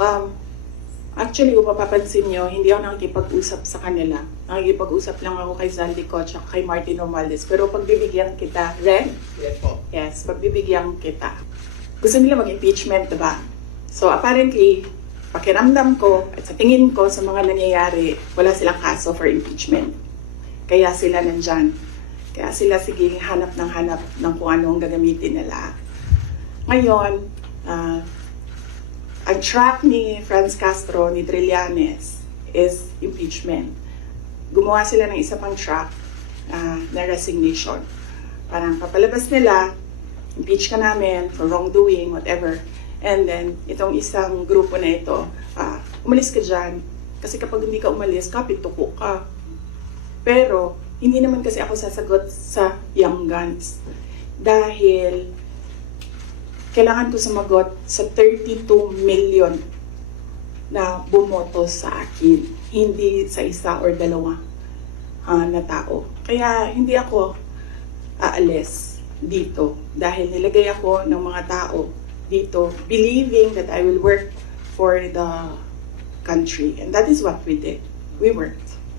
Um, actually, kung mapapansin nyo, hindi ako nakikipag-usap sa kanila. Nakikipag-usap lang ako kay Zaldico at kay Martin Romualdez. Pero pagbibigyan kita, Ren? Yes po. Yes, pagbibigyan kita. Gusto nila mag-impeachment, diba? So apparently, pakiramdam ko at sa tingin ko sa mga nangyayari, wala silang kaso for impeachment. Kaya sila nandyan. Kaya sila sige hanap ng hanap ng kung ano ang gagamitin nila. Ngayon, ah, ang track ni Franz Castro, ni Trillanes, is impeachment. Gumawa sila ng isa pang track ah, na resignation. Parang kapalabas nila, impeach ka namin for wrongdoing, whatever. And then, itong isang grupo na ito, ah, umalis ka dyan. Kasi kapag hindi ka umalis, kapit tuko ka. Pero, hindi naman kasi ako sasagot sa young guns. Dahil, kailangan ko sumagot sa 32 million na bumoto sa akin. Hindi sa isa or dalawa ah, na tao. Kaya, hindi ako aalis dito dahil nilagay ako ng mga tao dito believing that I will work for the country and that is what we did we worked